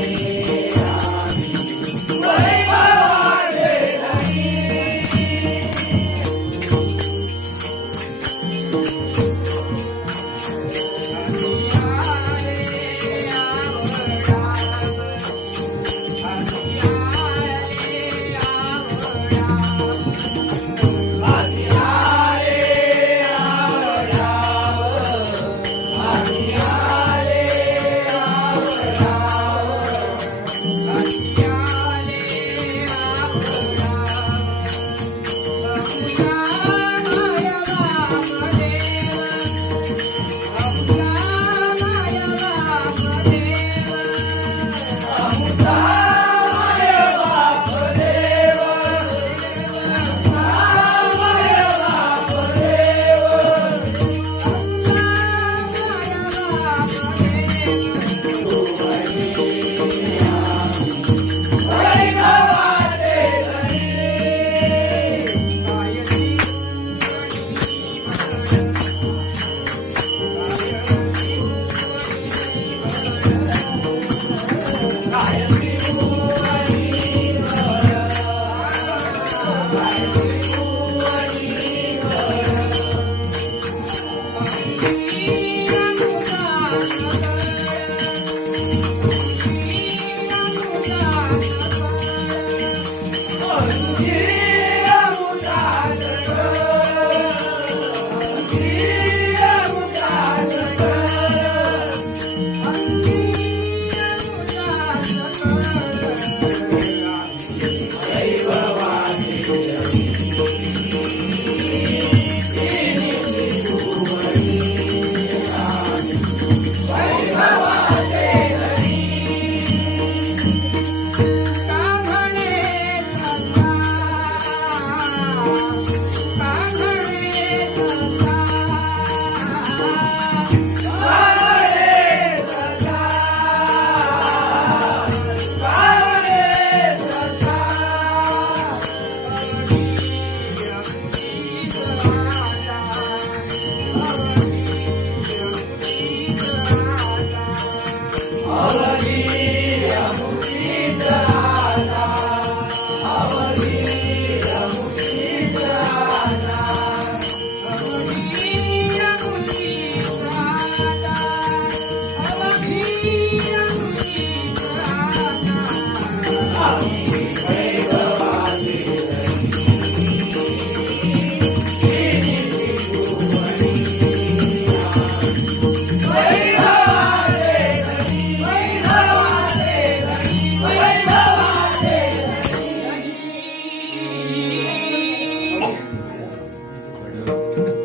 Thank you.